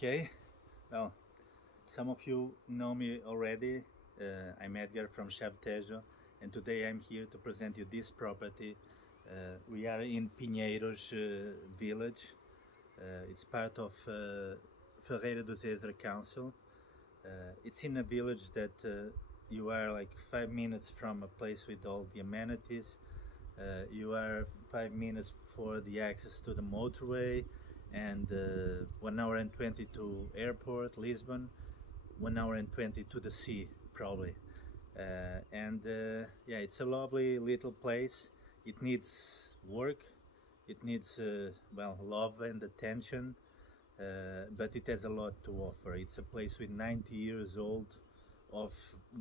Okay, well, some of you know me already. I'm Edgar from Chavtejo, and today I'm here to present you this property. We are in Pinheiros village. It's part of Ferreira do Zezer Council. It's in a village that you are like 5 minutes from a place with all the amenities. You are 5 minutes for the access to the motorway, and 1 hour and 20 to airport, Lisbon, 1 hour and 20 to the sea, probably. Yeah, it's a lovely little place. It needs work, it needs well, love and attention, but it has a lot to offer. It's a place with 90 years old of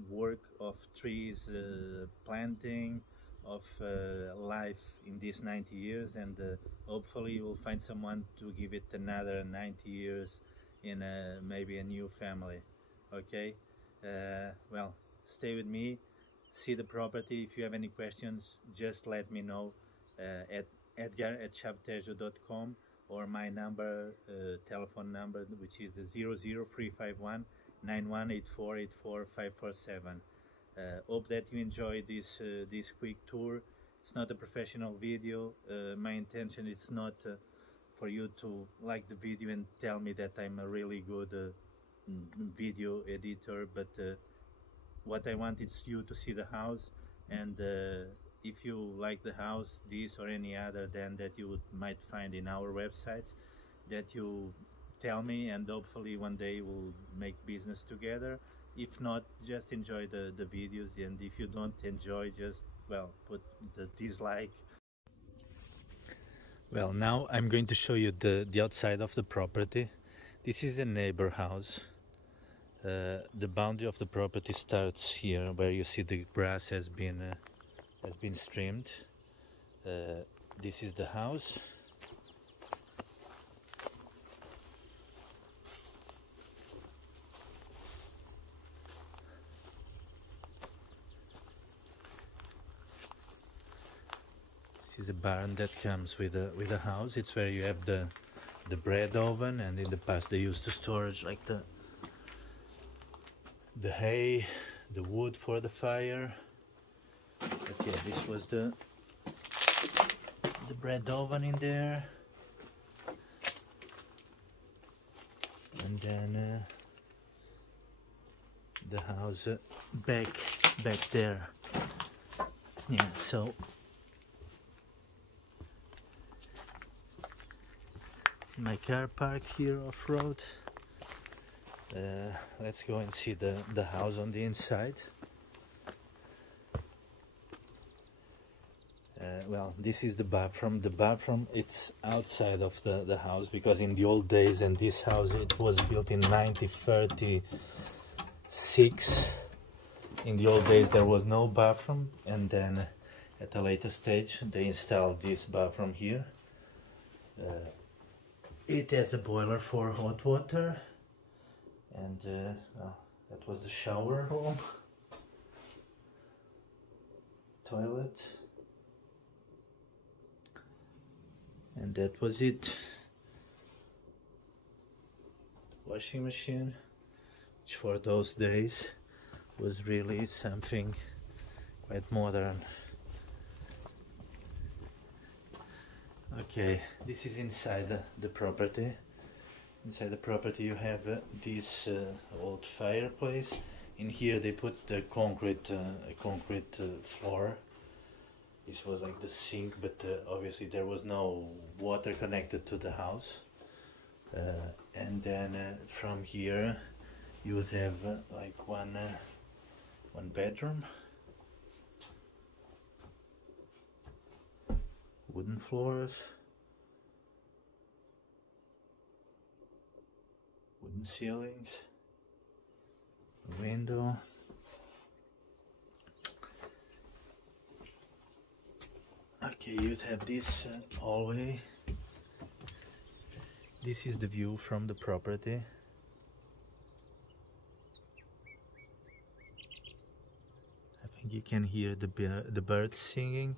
work, of trees planting, of life in these 90 years, and hopefully you will find someone to give it another 90 years in maybe a new family. Okay, well, stay with me, see the property. If you have any questions, just let me know at edgar@chavtejo.com, or my number, telephone number, which is the 00351 918484 hope that you enjoy this quick tour. It's not a professional video. My intention is not for you to like the video and tell me that I'm a really good video editor, but what I want is you to see the house, and if you like the house, this or any other than that you might find in our websites, that you tell me, and hopefully one day we'll make business together. If not, just enjoy the videos, and if you don't enjoy, just, well, put the dislike. Well, now I'm going to show you the outside of the property. This is a neighbor house. The boundary of the property starts here, where you see the grass has been trimmed. This is the house. This is a barn that comes with a house. It's where you have the bread oven, and in the past they used to storage like the hay, the wood for the fire. Okay, this was the bread oven in there, and then the house back there. Yeah, so my car park here off-road. Let's go and see the house on the inside. Well, this is the bathroom. The bathroom, it's outside of the house, because in the old days, and this house, it was built in 1936. In the old days there was no bathroom, and then at a later stage they installed this bathroom here. It has a boiler for hot water, and well, that was the shower room, toilet, and that was it. Washing machine, which for those days was really something quite modern. Okay, this is inside the property. Inside the property you have this old fireplace. In here they put the concrete floor. This was like the sink, but obviously there was no water connected to the house. And then from here you would have like one bedroom, wooden floors, wooden ceilings, a window. Okay, you'd have this hallway. This is the view from the property. I think you can hear the birds singing.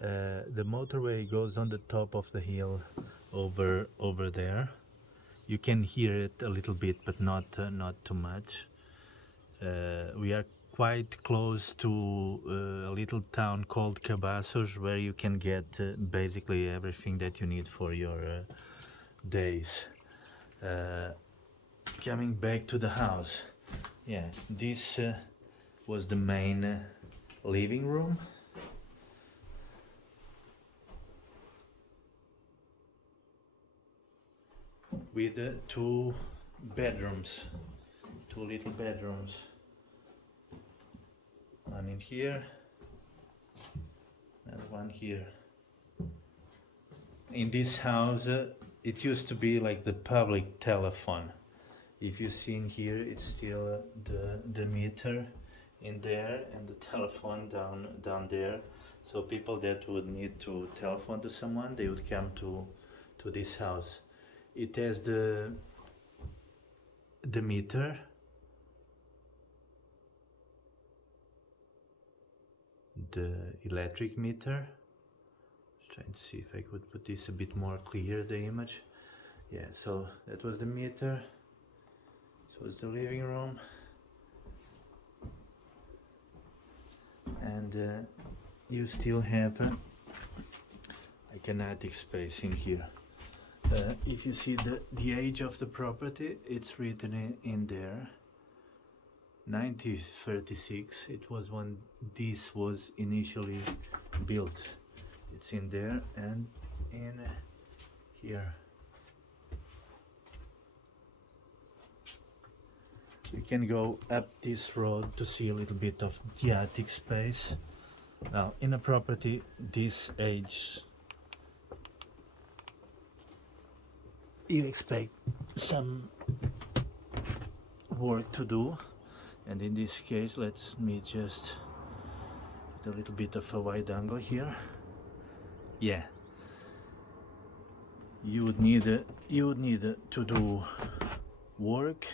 The motorway goes on the top of the hill over there. You can hear it a little bit, but not too much. We are quite close to a little town called Cabassos, where you can get basically everything that you need for your days. Coming back to the house, yeah, this was the main living room. With two bedrooms, two little bedrooms. One in here, and one here. In this house, it used to be like the public telephone. If you see in here, it's still the meter in there and the telephone down there. So people that would need to telephone to someone, they would come to this house. It has the meter, the electric meter. Just trying to see if I could put this a bit more clear, the image. Yeah, so that was the meter. This was the living room, and you still have like an attic space in here. If you see the age of the property, it's written in there, 1936. It was when this was initially built. It's in there and in here. You can go up this road to see a little bit of the attic space. Now, in a property this age, you expect some work to do, and in this case, let me just put a little bit of a wide angle here. Yeah, you would need to do work,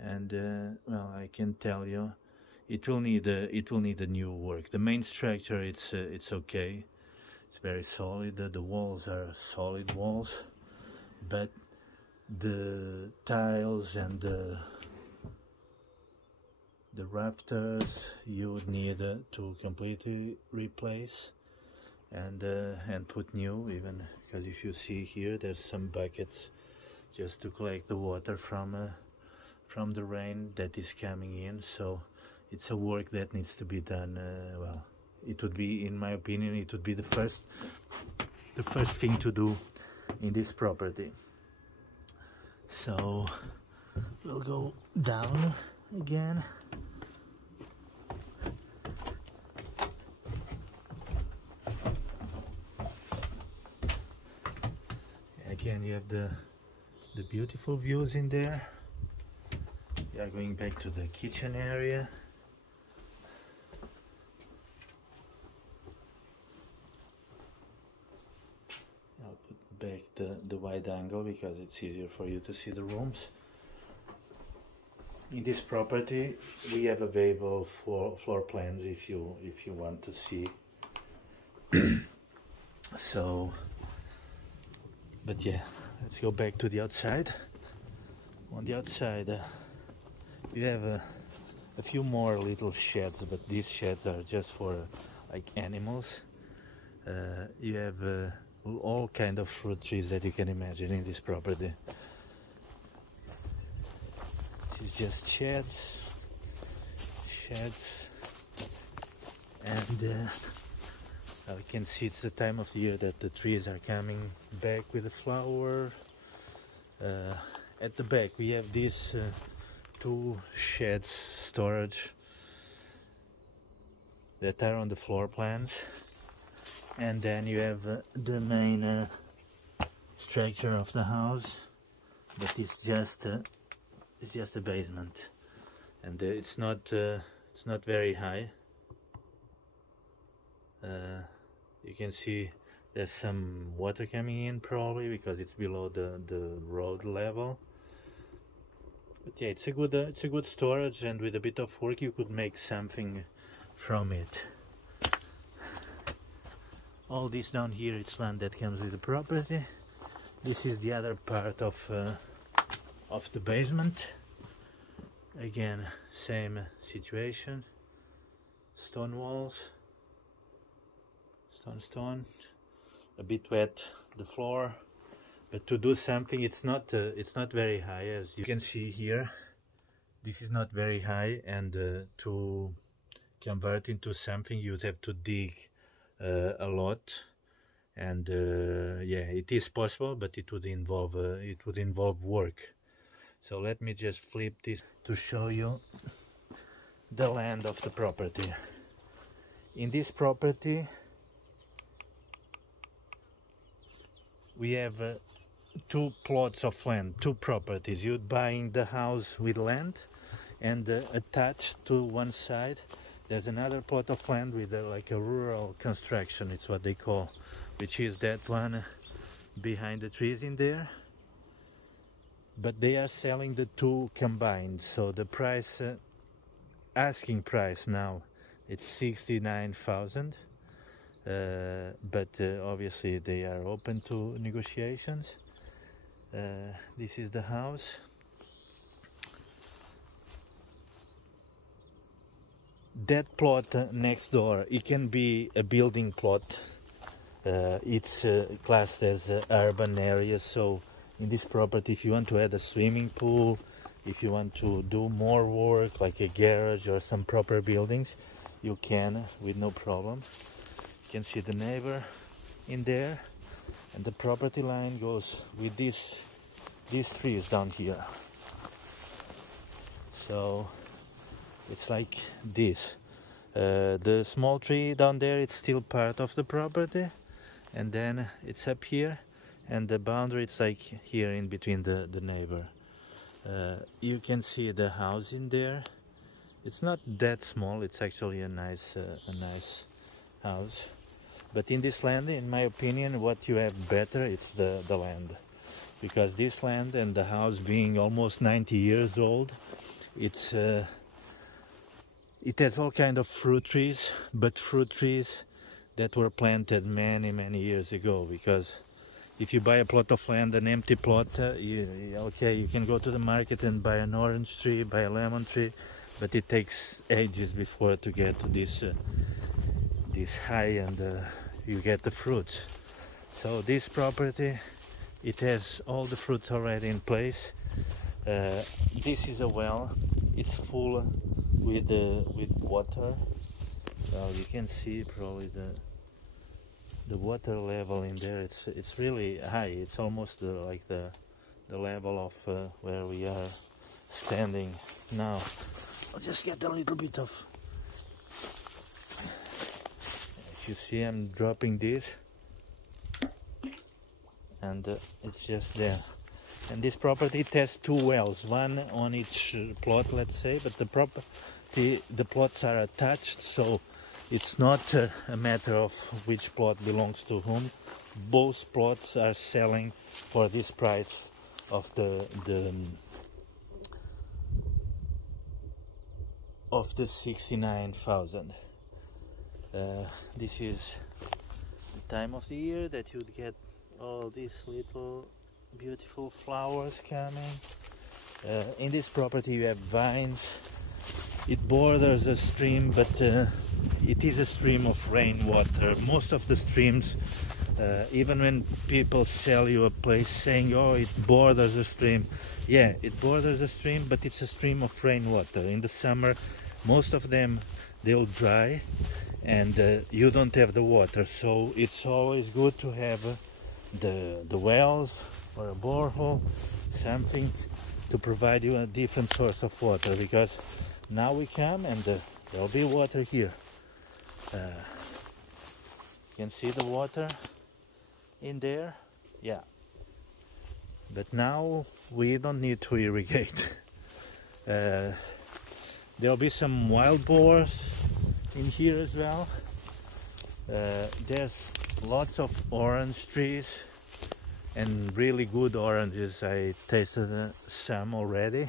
and well, I can tell you, it will need a new work. The main structure, it's okay. It's very solid. The walls are solid walls, but the tiles and the rafters you would need to completely replace and put new, even because if you see here, there's some buckets just to collect the water from the rain that is coming in. So it's a work that needs to be done. Well, it would be, in my opinion, it would be the first thing to do in this property. So we'll go down again. Again, you have the beautiful views in there. We are going back to the kitchen area. Back the wide angle because it's easier for you to see the rooms. In this property we have available floor plans if you want to see. So, but yeah, let's go back to the outside. On the outside you have a few more little sheds, but these sheds are just for like animals. You have all kind of fruit trees that you can imagine in this property. It's just sheds, and you can see it's the time of the year that the trees are coming back with the flower. At the back we have these two sheds storage that are on the floor plans. And then you have the main structure of the house, but it's just a basement, and it's not very high. You can see there's some water coming in, probably because it's below the road level. But yeah, it's a good storage, and with a bit of work you could make something from it. All this down here, it's land that comes with the property. This is the other part of the basement. Again, same situation. Stone walls, stone, a bit wet the floor, but to do something, it's not very high, as you can see here. This is not very high, and to convert into something, you'd have to dig a lot, and yeah, it is possible, but it would involve work. So let me just flip this to show you the land of the property. In this property we have two plots of land, two properties. You're buying the house with land, and attached to one side there's another plot of land with like a rural construction, it's what they call, which is that one behind the trees in there. But they are selling the two combined, so the price, asking price now, it's 69,000, but obviously they are open to negotiations. This is the house. That plot next door, it can be a building plot. It's classed as urban area, so in this property, if you want to add a swimming pool, if you want to do more work like a garage or some proper buildings, you can with no problem. You can see the neighbor in there, and the property line goes with these trees down here. So it's like this. The small tree down there, it's still part of the property, and then it's up here, and the boundary, it's like here in between the neighbor. You can see the house in there. It's not that small, it's actually a nice house. But in this land, in my opinion, what you have better, it's the land. Because this land and the house being almost 90 years old, it has all kind of fruit trees, but fruit trees that were planted many years ago. Because if you buy a plot of land, an empty plot, you can go to the market and buy an orange tree, buy a lemon tree, but it takes ages before to get this high, and you get the fruits. So this property, it has all the fruits already in place. This is a well. It's full with water. Well, you can see probably the water level in there. It's really high. It's almost like the level of where we are standing now. I'll just get a little bit of. If you see, I'm dropping this, and it's just there. And this property, it has two wells, one on each plot, let's say, but the plots are attached, so it's not a matter of which plot belongs to whom. Both plots are selling for this price of the 69,000. This is the time of the year that you'd get all these little beautiful flowers coming. In this property you have vines. It borders a stream, but it is a stream of rainwater. Most of the streams, even when people sell you a place saying, oh, it borders a stream, yeah, it borders a stream, but it's a stream of rainwater. In the summer, most of them, they'll dry, and you don't have the water, so it's always good to have the wells or a borehole, something to provide you a different source of water, because now we come and there'll be water here. You can see the water in there, yeah, but now we don't need to irrigate. There'll be some wild boars in here as well. There's lots of orange trees, and really good oranges. I tasted some already.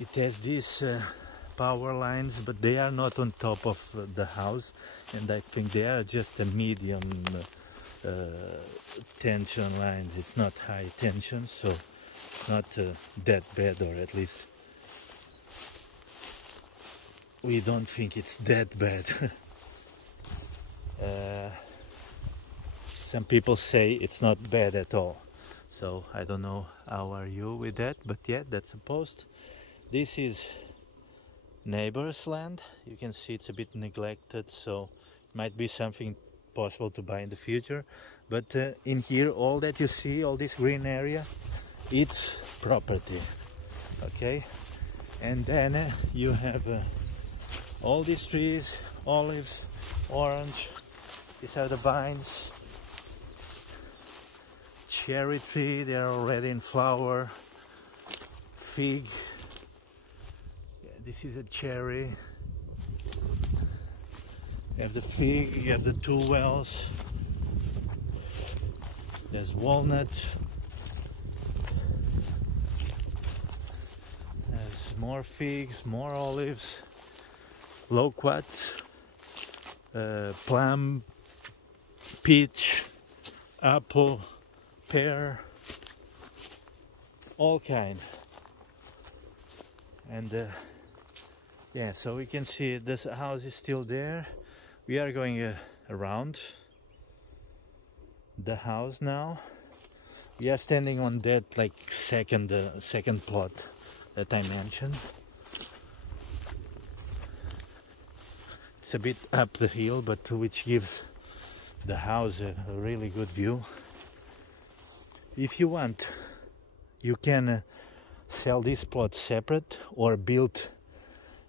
It has these power lines, but they are not on top of the house, and I think they are just a medium tension lines. It's not high tension, so it's not that bad, or at least we don't think it's that bad. Some people say it's not bad at all, so I don't know how are you with that, but yeah, that's a post. This is neighbor's land. You can see it's a bit neglected, so might be something possible to buy in the future. But in here, all that you see, all this green area, it's property. Okay, and then you have all these trees, olives, orange. These are the vines. Cherry tree, they are already in flower. Fig. Yeah, this is a cherry. You have the fig, you have the two wells. There's walnut. There's more figs, more olives, loquats, plum, peach, apple, pear, all kind. And yeah, so we can see this house is still there. We are going around the house now. We are standing on that like second plot that I mentioned. It's a bit up the hill, but which gives the house a really good view. If you want, you can sell this plot separate, or build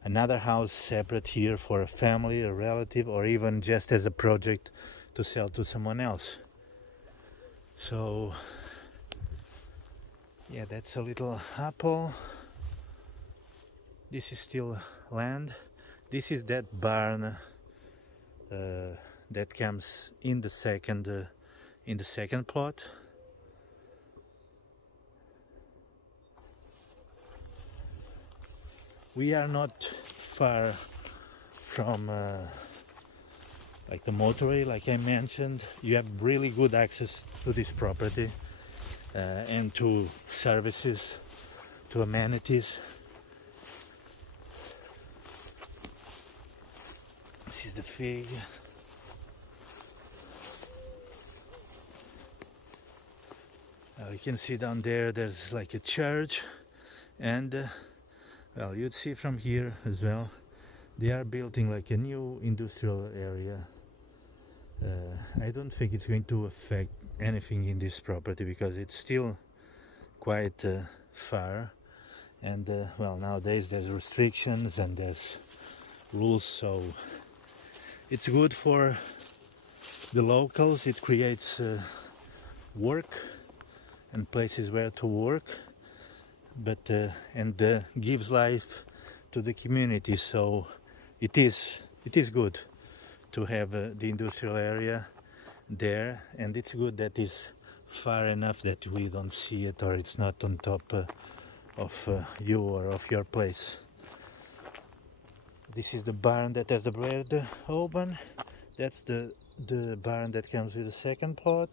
another house separate here for a family, a relative, or even just as a project to sell to someone else. So yeah, that's a little apple. This is still land. This is that barn that comes in the second plot. We are not far from like the motorway, like I mentioned. You have really good access to this property and to services, to amenities. This is the fig. You can see down there, there's like a church, and well, you'd see from here as well, they are building like a new industrial area. I don't think it's going to affect anything in this property because it's still quite far, and well, nowadays there's restrictions and there's rules, so it's good for the locals. It creates work and places where to work, but and gives life to the community. So it is good to have the industrial area there, and it's good that it's far enough that we don't see it, or it's not on top of you or of your place. This is the barn that has the bread open. That's the barn that comes with the second plot.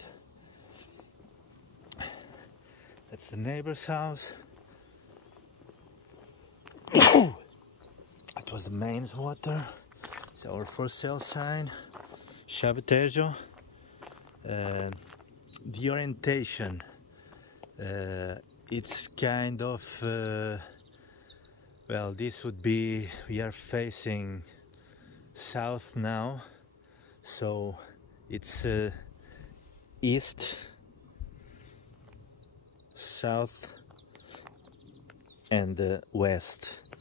That's the neighbor's house. It was the mains water. It's our for sale sign. Chavetejo. The orientation, it's kind of well, this would be, we are facing south now, so it's east, south, and west.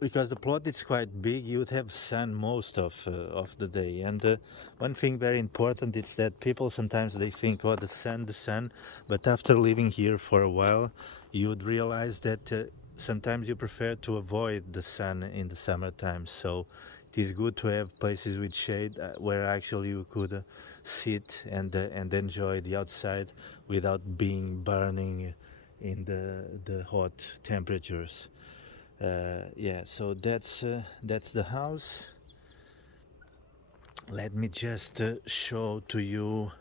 Because the plot is quite big, you would have sun most of the day. And one thing very important is that people sometimes they think, oh, the sun, but after living here for a while, you would realize that sometimes you prefer to avoid the sun in the summertime. So it is good to have places with shade where actually you could sit and enjoy the outside without being burning in the hot temperatures. Yeah, so that's the house. Let me just show to you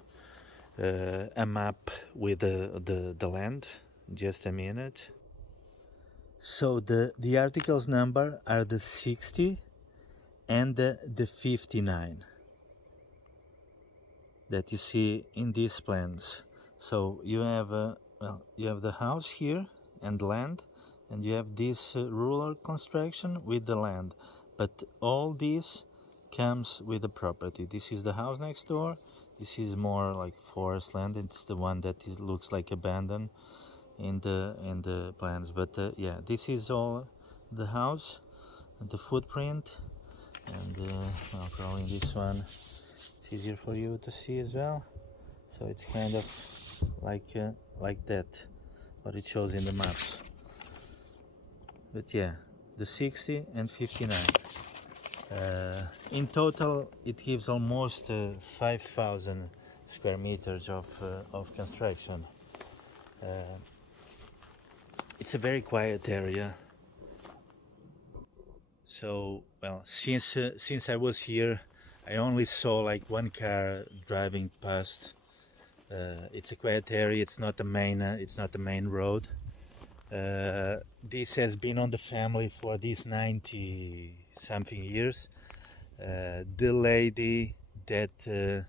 a map with the land. Just a minute. So the articles number are the 60 and the 59 that you see in these plans. So you have well, you have the house here and land, and you have this rural construction with the land, but all this comes with the property. This is the house next door. This is more like forest land. It's the one that looks like abandoned in the plans, but yeah, this is all the house, the footprint, and well, probably this one it's easier for you to see as well. So it's kind of like that, what it shows in the maps. But yeah, the 60 and 59. In total, it gives almost 5,000 square meters of construction. It's a very quiet area. So, well, since I was here, I only saw like one car driving past. It's a quiet area. It's not the main road. This has been on the family for these 90 something years. The lady that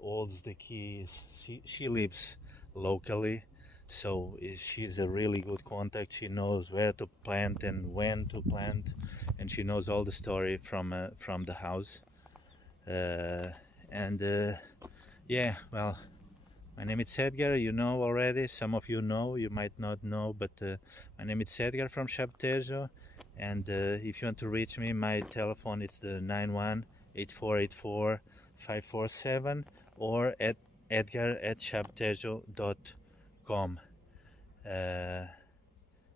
holds the keys, she lives locally, so she's a really good contact. She knows where to plant and when to plant, and she knows all the story from the house. Yeah, well, my name is Edgar. You know already, some of you know, you might not know, but my name is Edgar from Chaptejo, and if you want to reach me, my telephone is the 91-8484-547 or at edgar@chaptejo.com.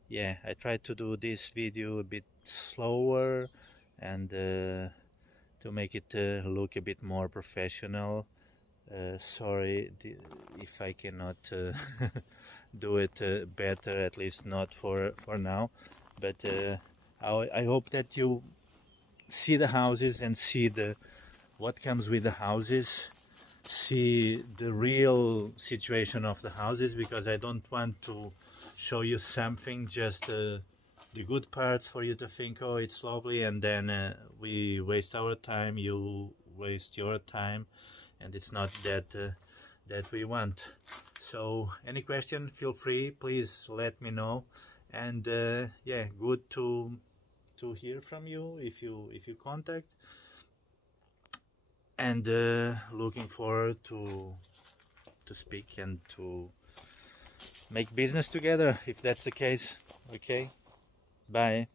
Yeah, I tried to do this video a bit slower and to make it look a bit more professional. Sorry if I cannot do it better, at least not for now, but I hope that you see the houses and see what comes with the houses, see the real situation of the houses, because I don't want to show you something, just the good parts for you to think, oh, it's lovely, and then we waste our time, you waste your time, and it's not that we want. So any question, feel free, please let me know. And yeah, good to hear from you if you contact, and looking forward to speak and to make business together if that's the case. Okay, bye.